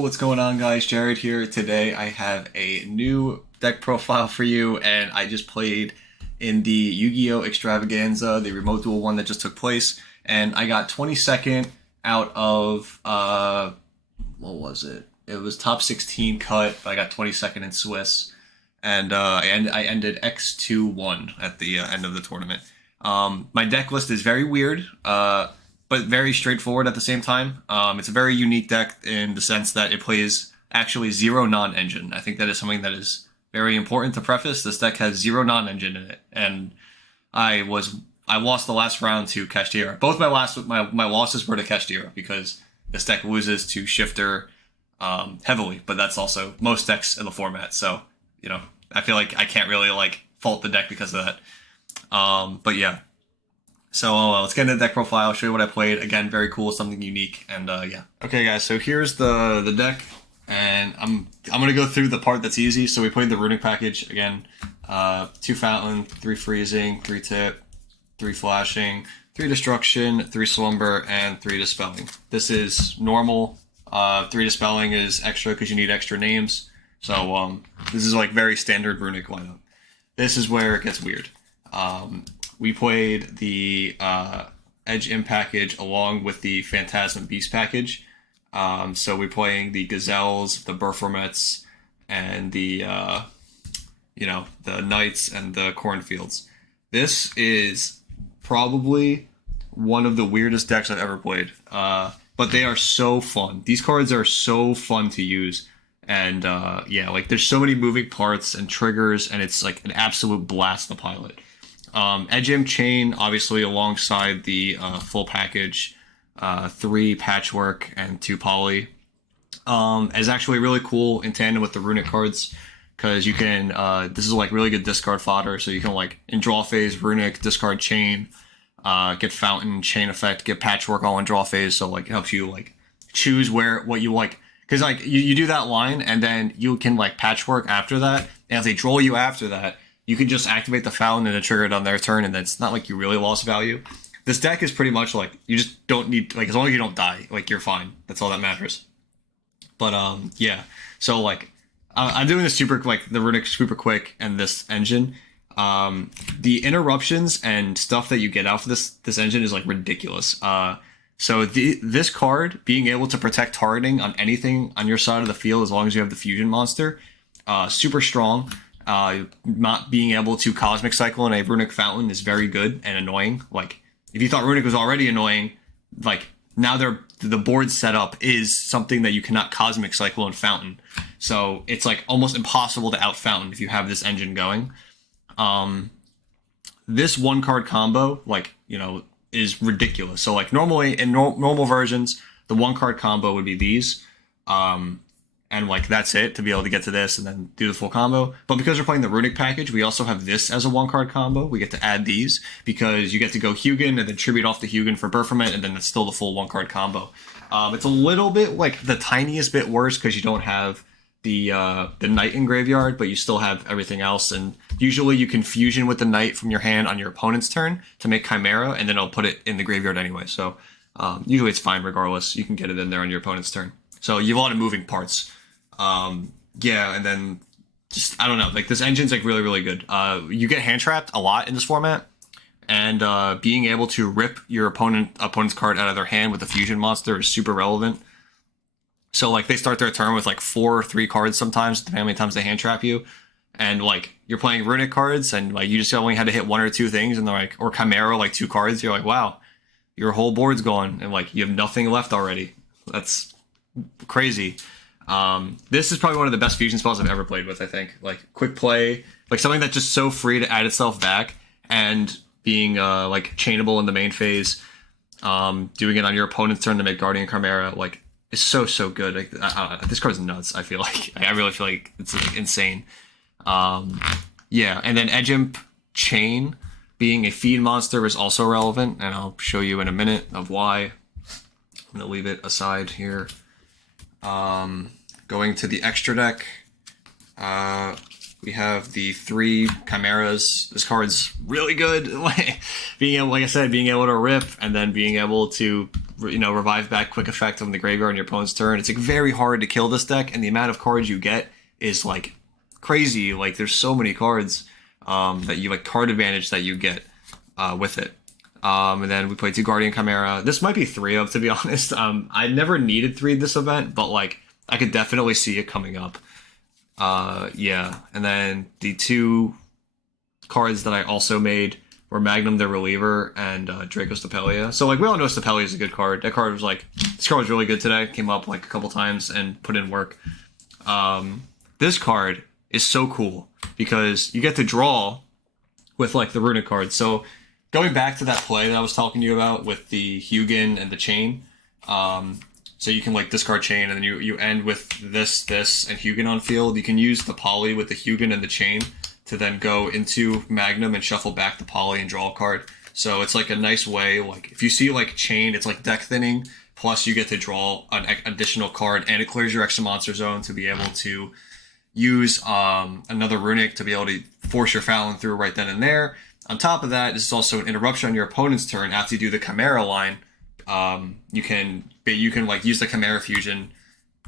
what's going on, guys? Jared here. Today I have a new deck profile for you, and I just played in the Yu-Gi-Oh! Extravaganza, the remote duel one that just took place, and I got 22nd out of, what was it? It was top 16 cut, but I got 22nd in Swiss, and I ended X2-1 at the end of the tournament. My deck list is very weird, but very straightforward at the same time. It's a very unique deck in the sense that it plays actually zero non-engine. I think that is something that is very important to preface. This deck has zero non-engine in it, and I lost the last round to Kashtira. Both my losses were to Kashtira because this deck loses to Shifter heavily, but that's also most decks in the format. So I feel like I can't really fault the deck because of that. But yeah. So let's get into the deck profile, show you what I played. Again, very cool, something unique, and yeah. Okay, guys, so here's the deck, and I'm gonna go through the part that's easy. So we played the Runic package again. 2 Fountain, 3 Freezing, 3 Tip, 3 Flashing, 3 Destruction, 3 Slumber, and 3 Dispelling. This is normal. 3 Dispelling is extra because you need extra names. So this is very standard Runic lineup. This is where it gets weird. We played the Edge Imp package along with the Phantasm Beast package. So we're playing the Gazelles, the Burformets, and the Knights and the Cornfields. This is probably one of the weirdest decks I've ever played. But they are so fun. These cards are so fun to use. And yeah, there's so many moving parts and triggers, and it's an absolute blast to pilot. Edge Imp Chain, obviously, alongside the full package, 3 Patchwork and 2 Poly, is actually really cool in tandem with the Runic cards, because you can, this is really good discard fodder, so you can in draw phase, Runic, discard Chain, get Fountain, Chain Effect, get Patchwork all in draw phase, so it helps you choose what you like. Because you do that line, and then you can Patchwork after that, and if they draw you after that, you can just activate the Fountain and it trigger it on their turn, and it's not you really lost value. This deck is pretty much you just don't need, as long as you don't die, you're fine. That's all that matters. But yeah, so I'm doing this super the Runic super quick and this engine. The interruptions and stuff that you get out of this engine is ridiculous. So this card being able to protect targeting on anything on your side of the field as long as you have the fusion monster, super strong. Not being able to Cosmic Cycle in a Runic Fountain is very good and annoying. If you thought Runic was already annoying, now the board setup is something that you cannot Cosmic Cycle in Fountain. So it's almost impossible to out Fountain if you have this engine going. This 1-card combo, is ridiculous. So normally in normal versions, the 1-card combo would be these. And that's it to be able to get to this and then do the full combo. But because we're playing the Runic package, we also have this as a 1-card combo. We get to add these because you get to go Hugin and then tribute off the Hugin for Burformet, and then it's still the full 1-card combo. It's a little bit the tiniest bit worse because you don't have the Knight in graveyard, but you still have everything else. And usually you can fusion with the Knight from your hand on your opponent's turn to make Chimera, and then it'll put it in the graveyard anyway. So usually it's fine regardless. You can get it in there on your opponent's turn. So you have a lot of moving parts. Yeah, and then just, I don't know, this engine's really, really good. You get hand trapped a lot in this format, and being able to rip your opponent's card out of their hand with a fusion monster is super relevant. So they start their turn with 4 or 3 cards sometimes, depending on how many times they hand trap you. And you're playing Runic cards, and you just only had to hit 1 or 2 things, and they're or Chimera, 2 cards, you're wow, your whole board's gone, and you have nothing left already. That's crazy. This is probably one of the best fusion spells I've ever played with, I think. Quick play, something that's just so free to add itself back, and being chainable in the main phase, doing it on your opponent's turn to make Guardian Chimera, is so good. This card's nuts, I feel like. I really feel like it's insane. Yeah, and then Edge Imp Chain being a feed monster is also relevant, and I'll show you in a minute of why. I'm going to leave it aside here. Going to the extra deck, we have the 3 Chimeras. This card's really good. Being able, like I said, being able to rip, and then being able to revive back quick effect from the graveyard on your opponent's turn. It's like very hard to kill this deck, and the amount of cards you get is like crazy. Like there's so many cards that you like card advantage that you get with it. And then we played 2 Guardian Chimera. This might be 3 of, to be honest. I never needed 3 this event, but like I could definitely see it coming up. Yeah, and then the 2 cards that I also made were Magnum the Reliever and Draco Stapelia. So like we all know Stapelia is a good card. That card was like, this card was really good today. Came up like a couple times and put in work. This card is so cool because you get to draw with like the Runic cards. So going back to that play that I was talking to you about with the Hugin and the Chain, so you can like discard Chain and then you end with this, and Hugin on field. You can use the Poly with the Hugin and the Chain to then go into Magnum and shuffle back the Poly and draw a card. So it's like a nice way, like if you see like Chain, it's like deck thinning, plus you get to draw an additional card and it clears your extra monster zone to be able to use another Runic to be able to force your Fallon through right then and there. On top of that, this is also an interruption on your opponent's turn. After you do the Chimera line, you can like use the Chimera Fusion,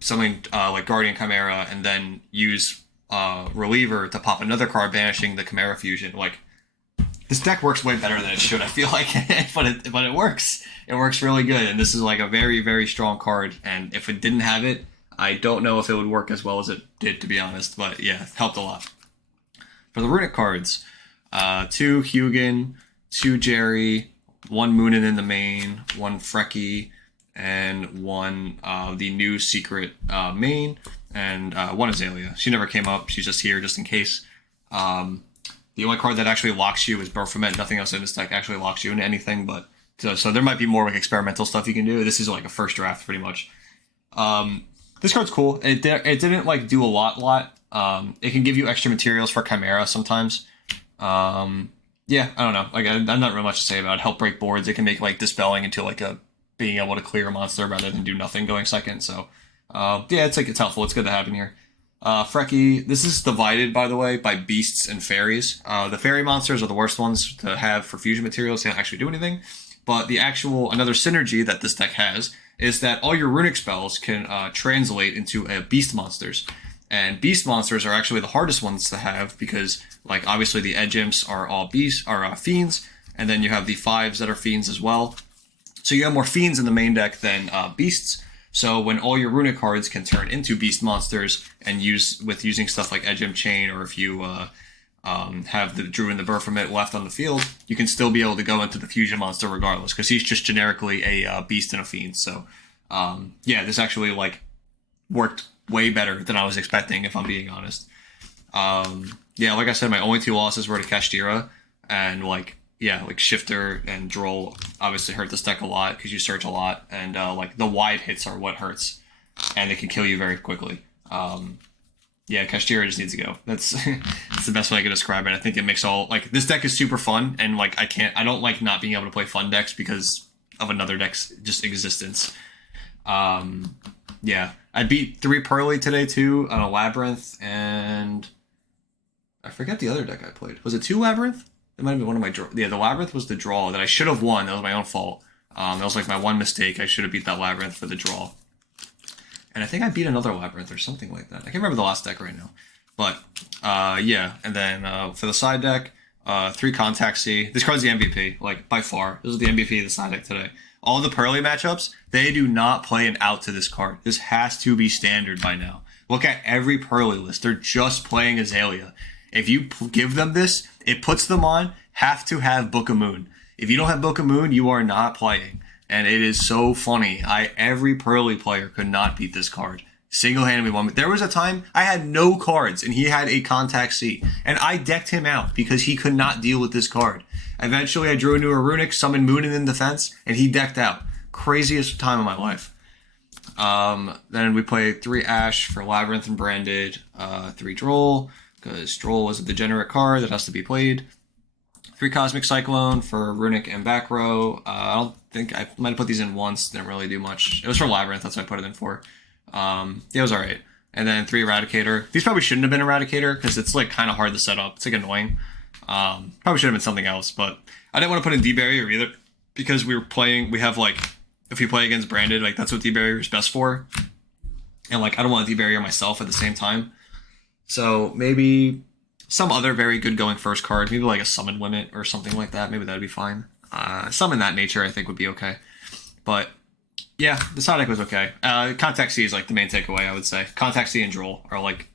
something like Guardian Chimera, and then use Reliever to pop another card banishing the Chimera Fusion. Like this deck works way better than it should, I feel like, but it works. It works really good, and this is like a very, very strong card. And if it didn't have it, I don't know if it would work as well as it did, to be honest. But yeah, it helped a lot. For the Runic cards, 2 Hugin, 2 Jerry, 1 Moonin in the main, 1 Frecky, and 1 the new secret main, and 1 Azalea. She never came up. She's just here just in case. The only card that actually locks you is Baphomet. Nothing else in this deck actually locks you into anything, but so there might be more like experimental stuff you can do. This is like a first draft pretty much. This card's cool. It didn't like do a lot. It can give you extra materials for Chimera sometimes. Yeah, I don't know. Like I'm not really much to say about it. Help break boards. It can make like dispelling into like a being able to clear a monster rather than do nothing going second. So yeah, it's helpful. It's good to have in here. Frecky, this is divided, by the way, by beasts and fairies. The fairy monsters are the worst ones to have for fusion materials. They don't actually do anything. But another synergy that this deck has is that all your runic spells can translate into beast monsters. And beast monsters are actually the hardest ones to have because, like, obviously the edge imps are all fiends, and then you have the 5s that are fiends as well. So you have more fiends in the main deck than beasts. So when all your runic cards can turn into beast monsters and using stuff like Edge Imp Chain, or if you have the Druid and the Baphomet left on the field, you can still be able to go into the fusion monster regardless, because he's just generically a beast and a fiend. So yeah, this actually worked way better than I was expecting, if I'm being honest. Yeah, like I said, my only 2 losses were to Kashtira, and Shifter and Droll obviously hurt this deck a lot because you search a lot, and the wide hits are what hurts, and it can kill you very quickly. Yeah, Kashtira just needs to go. That's the best way I can describe it. I think it makes this deck is super fun, and I don't like not being able to play fun decks because of another deck's just existence. Yeah, I beat 3 Pearly today too on a Labyrinth, and I forget the other deck I played. Was it 2 Labyrinth? It might have been one of my draw. Yeah, the Labyrinth was the draw that I should have won. That was my own fault. That was my one mistake. I should have beat that Labyrinth for the draw. And I think I beat another Labyrinth or something like that. I can't remember the last deck right now. But yeah, and then for the side deck, 3 Contact C. This card's the MVP, by far. This is the MVP of the side deck today. All the Pearly matchups, they do not play an out to this card. This has to be standard by now. Look at every Pearly list. They're just playing Azalea. If you give them this, it puts them on have to have Book of Moon. If you don't have Book of Moon, you are not playing. And it is so funny. Every Pearly player could not beat this card. Single-handedly won. There was a time I had no cards, and he had a Contact C. And I decked him out because he could not deal with this card. Eventually, I drew into a Runic, summoned Moonin in defense, and he decked out. Craziest time of my life. Then we played 3 Ash for Labyrinth and Branded, 3 Droll, because Droll was a degenerate card that has to be played. 3 Cosmic Cyclone for Runic and back row. I don't think I might have put these in once. Didn't really do much. It was for Labyrinth. That's what I put it in for. Yeah, it was all right. And then 3 Eradicator. These probably shouldn't have been Eradicator because it's kind of hard to set up. It's annoying. Probably should have been something else, but I didn't want to put in D-Barrier either because we have if you play against branded, like that's what debarrier is best for. And like I don't want to debarrier myself at the same time. So maybe some other very good going first card, maybe like a summon limit or something like that. Maybe that'd be fine. Some that nature I think would be okay. But yeah, the side deck was okay. Contact C is like the main takeaway, I would say. Contact C and Droll are like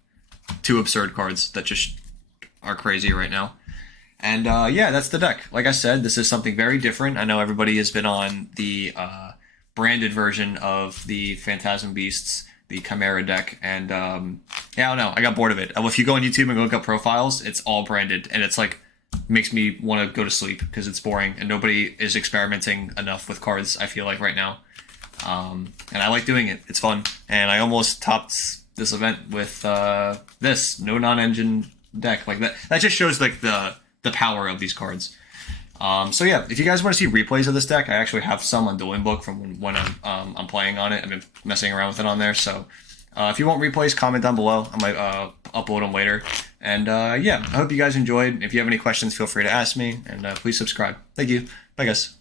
two absurd cards that just are crazy right now. And yeah, that's the deck. Like I said, this is something very different. I know everybody has been on the branded version of the Phantasm Beasts, the Chimera deck, and yeah, I don't know. I got bored of it. If you go on YouTube and look up profiles, it's all branded, and it's like makes me want to go to sleep because it's boring and nobody is experimenting enough with cards. I feel like right now, and I like doing it. It's fun, and I almost topped this event with this no non-engine deck like that. That just shows like the power of these cards. So yeah, if you guys want to see replays of this deck, I actually have some on Dueling Book from when I'm playing on it. I've been messing around with it on there. So if you want replays, comment down below. I might upload them later. And yeah, I hope you guys enjoyed. If you have any questions, feel free to ask me. And please subscribe. Thank you. Bye, guys.